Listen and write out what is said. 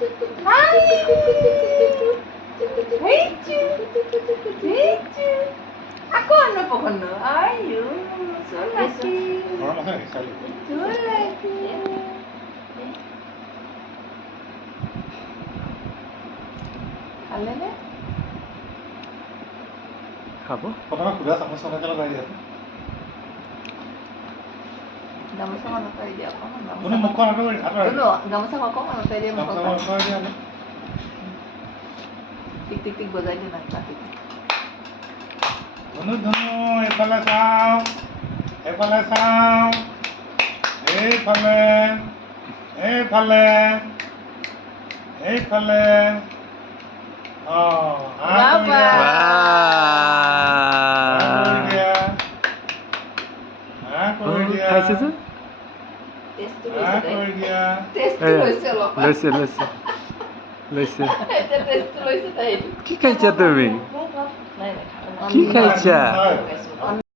Aku ano po kono? Ayun, so lucky. So lucky. খালে নে? খাব প্ৰথমে সুধা চামুচ খনকে লগাই দিয়া গামোচাখন আঁতৰাই দিয়া অকণমান আপুনি মুখখন আঁতৰাই গামোচাখন অকণমান আঁতৰাই দিয়া মুখৰ পৰা আঁতৰাই দিয়া টিক টিক টিক বজাই দিয়া নাক পাতি ধনু ধনু এইফালে চাওঁ এইফালে চাওঁ এইফালে এইফালে এইফালে বাবা খাইছে যে টেষ্টটো লৈছে অলপ লৈছে লৈছে লৈছে এতিয়া টেষ্টটো লৈছে তাই কি খাইছা তুমি নাই কি খাইছা নাই